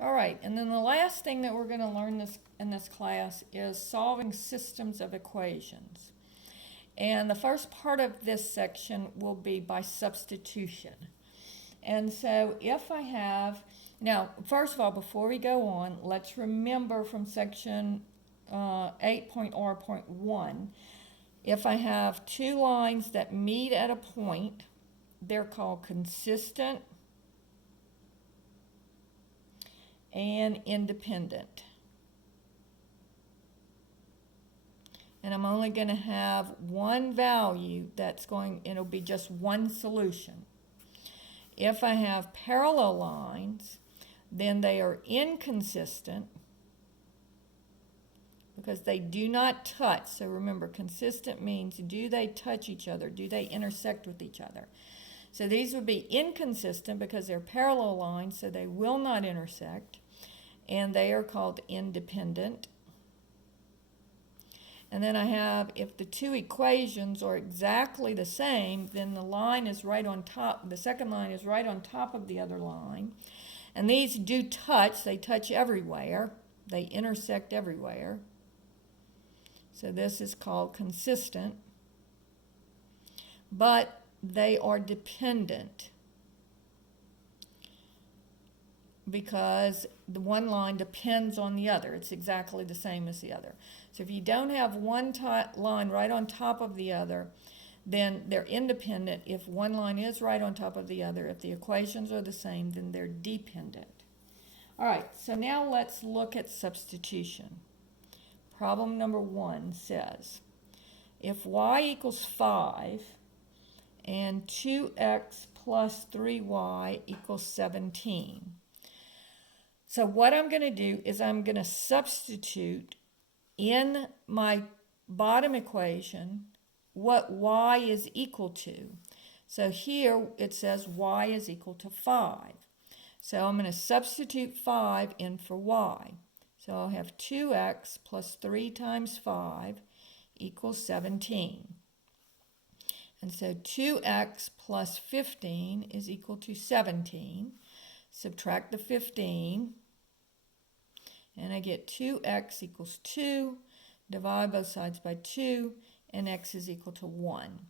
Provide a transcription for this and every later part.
All right, and then the last thing that we're going to learn in this class is solving systems of equations. And the first part of this section will be by substitution. And so if I have, now, first of all, before we go on, let's remember from section 8.R.1, if I have two lines that meet at a point, they're called consistent and independent. And I'm only going to have one value that's going, it'll be just one solution. If I have parallel lines, then they are inconsistent because they do not touch. So remember, consistent means do they touch each other? Do they intersect with each other? So these would be inconsistent because they're parallel lines, so they will not intersect. And they are called independent. And then I have, if the two equations are exactly the same, then the line is right on top, the second line is right on top of the other line. And these do touch, they touch everywhere, they intersect everywhere. So this is called consistent. But they are dependent because the one line depends on the other. It's exactly the same as the other. So if you don't have one line right on top of the other, then they're independent. If one line is right on top of the other, if the equations are the same, then they're dependent. All right, so now let's look at substitution. Problem number 1 says, if y equals 5 and 2x plus 3y equals 17. So what I'm going to do is I'm going to substitute in my bottom equation what y is equal to. So here it says y is equal to 5. So I'm going to substitute 5 in for y. So I'll have 2x plus 3 times 5 equals 17. And so 2x plus 15 is equal to 17. Subtract the 15, and I get 2x equals 2. Divide both sides by 2, and x is equal to 1.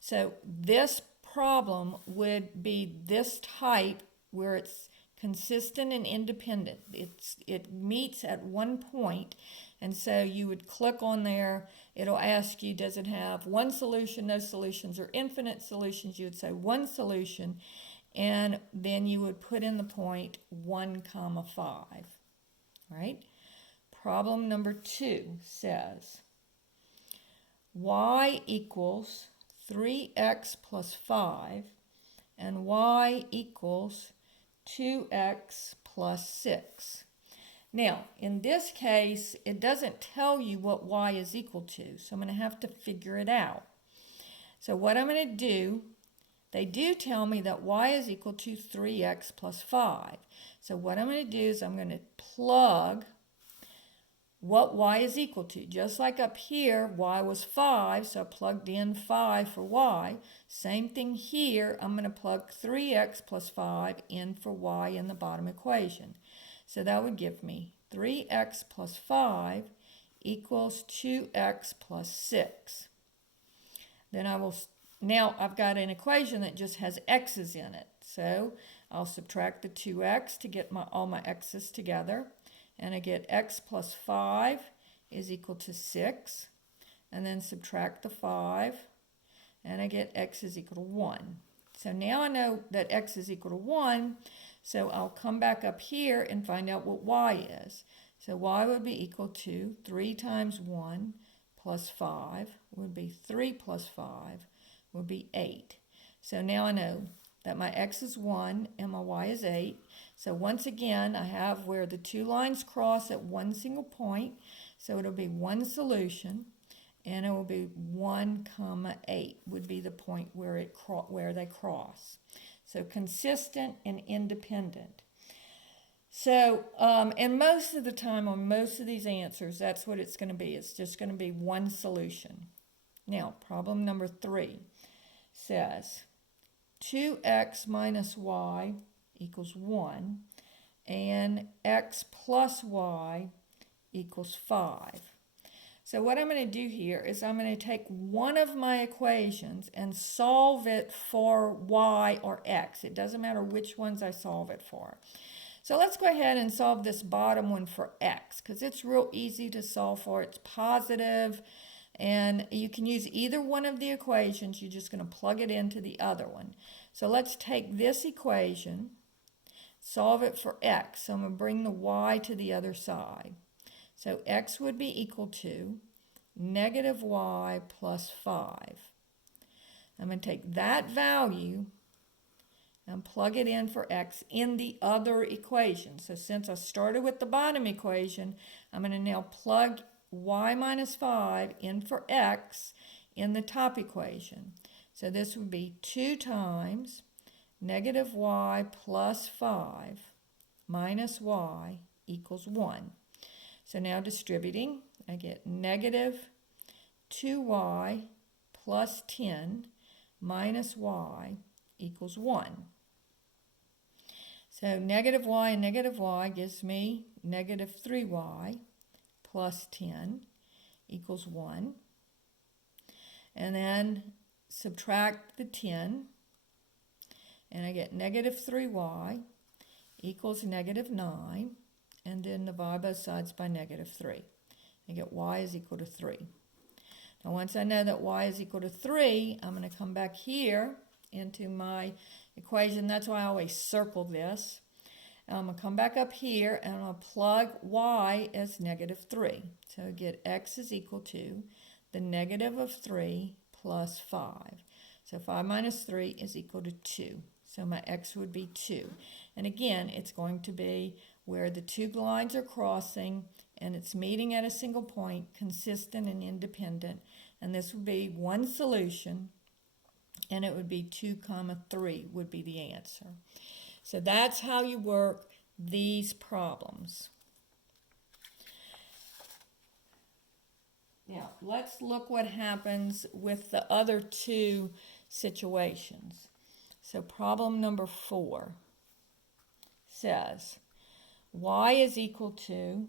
So this problem would be this type where it's consistent and independent. It meets at one point, and so you would click on there. It'll ask you, does it have one solution, no solutions, or infinite solutions? You would say one solution, and then you would put in the point 1, 5. Right? Problem number 2 says y equals 3x plus 5 and y equals 2x plus 6. Now, in this case, it doesn't tell you what y is equal to, so I'm going to have to figure it out. So what I'm going to do, they do tell me that y is equal to 3x plus 5. So what I'm going to do is I'm going to plug what y is equal to. Just like up here, y was 5, so I plugged in 5 for y. Same thing here, I'm going to plug 3x plus 5 in for y in the bottom equation. So that would give me 3x plus 5 equals 2x plus 6. Then now I've got an equation that just has x's in it. So I'll subtract the 2x to get all my x's together. And I get x plus 5 is equal to 6. And then subtract the 5. And I get x is equal to 1. So now I know that x is equal to 1. So I'll come back up here and find out what y is. So y would be equal to 3 times 1 plus 5 would be 3 plus 5 would be 8. So now I know that my x is 1 and my y is 8. So once again, I have where the two lines cross at one single point. So it'll be one solution, and it will be 1, 8 would be the point where they cross. So consistent and independent. So, and most of the time on most of these answers, that's what it's going to be. It's just going to be one solution. Now, problem number 3 says 2x minus y equals 1. and x plus y equals 5. So what I'm going to do here is I'm going to take one of my equations and solve it for y or x. It doesn't matter which ones I solve it for. So let's go ahead and solve this bottom one for x, because it's real easy to solve for. It's positive, and you can use either one of the equations. You're just going to plug it into the other one. So let's take this equation, solve it for x. So I'm going to bring the y to the other side. So x would be equal to negative y plus 5. I'm going to take that value and plug it in for x in the other equation. So since I started with the bottom equation, I'm going to now plug y minus 5 in for x in the top equation. So this would be 2 times negative y plus 5 minus y equals 1. So now distributing, I get negative 2y plus 10 minus y equals 1. So negative y and negative y gives me negative 3y plus 10 equals 1. And then subtract the 10, and I get negative 3y equals negative 9, and then divide both sides by negative 3. I get y is equal to 3. Now once I know that y is equal to 3, I'm going to come back here into my equation. That's why I always circle this. I'm going to come back up here and I'm going to plug y as negative 3. So I get x is equal to the negative of 3 plus 5. So 5 minus 3 is equal to 2. So my x would be 2. And again, it's going to be where the two lines are crossing and it's meeting at a single point, consistent and independent. And this would be one solution, and it would be 2, 3 would be the answer. So that's how you work these problems. Now, let's look what happens with the other two situations. So problem number 4 says y is equal to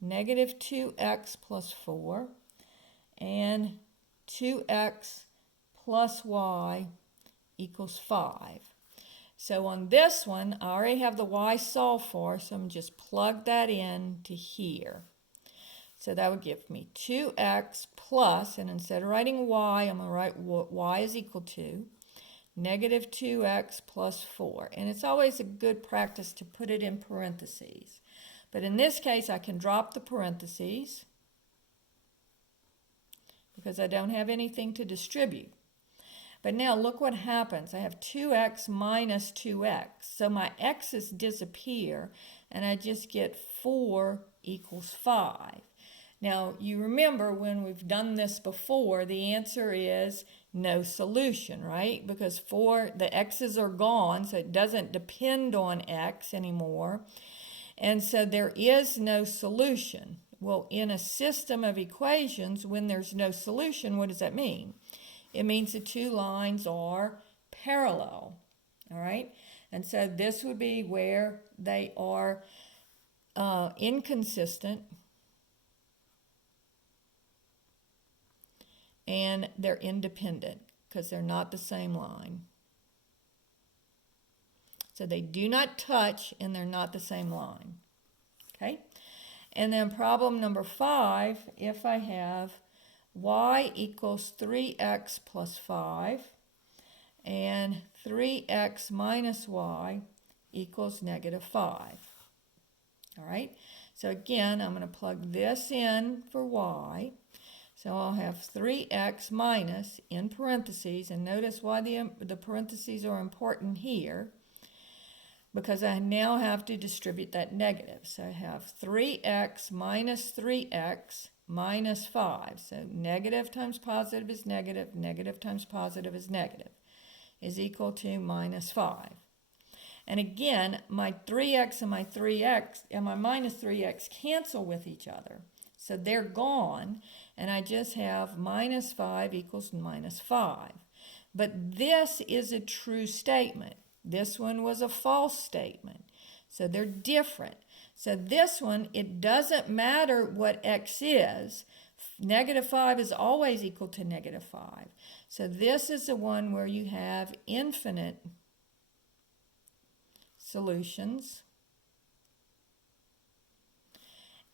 negative 2x plus 4 and 2x plus y equals 5. So on this one, I already have the y solved for, so I'm just plug that in to here. So that would give me 2x plus, and instead of writing y, I'm going to write what y is equal to negative 2x plus 4. And it's always a good practice to put it in parentheses. But in this case, I can drop the parentheses because I don't have anything to distribute. But now look what happens. I have 2x minus 2x. So my x's disappear, and I just get 4 equals 5. Now, you remember when we've done this before, the answer is no solution, right? Because the x's are gone, so it doesn't depend on x anymore. And so there is no solution. Well, in a system of equations, when there's no solution, what does that mean? It means the two lines are parallel, all right? And so this would be where they are inconsistent and they're independent because they're not the same line. So they do not touch and they're not the same line, okay? And then problem number 5, if I have y equals 3x plus 5 and 3x minus y equals negative 5. All right, so again, I'm going to plug this in for y. So I'll have 3x minus in parentheses, and notice why the parentheses are important here, because I now have to distribute that negative. So I have 3x minus 3x minus 5. So negative times positive is negative, negative times positive is negative, is equal to minus 5. And again, my 3x and my 3x and my minus 3x cancel with each other. So they're gone, and I just have minus 5 equals minus 5. But this is a true statement. This one was a false statement. So they're different. So this one, it doesn't matter what x is. Negative 5 is always equal to negative 5. So this is the one where you have infinite solutions.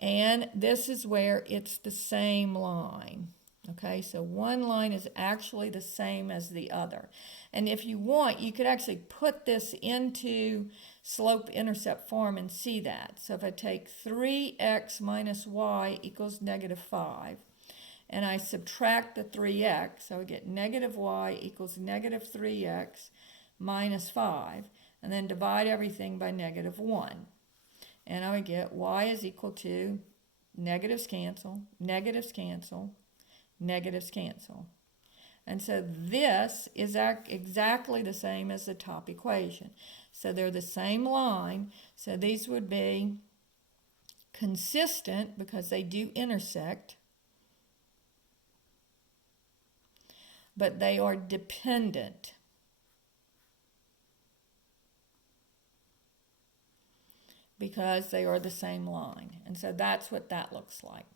And this is where it's the same line. Okay, so one line is actually the same as the other. And if you want, you could actually put this into slope-intercept form and see that. So if I take 3x minus y equals negative 5, and I subtract the 3x, so I get negative y equals negative 3x minus 5, and then divide everything by negative 1. And I would get y is equal to negatives cancel, negatives cancel, negatives cancel. And so this is exactly the same as the top equation. So they're the same line. So these would be consistent because they do intersect, but they are dependent. Because they are the same line. And so that's what that looks like.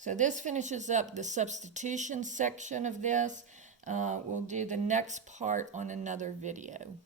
So this finishes up the substitution section of this. We'll do the next part on another video.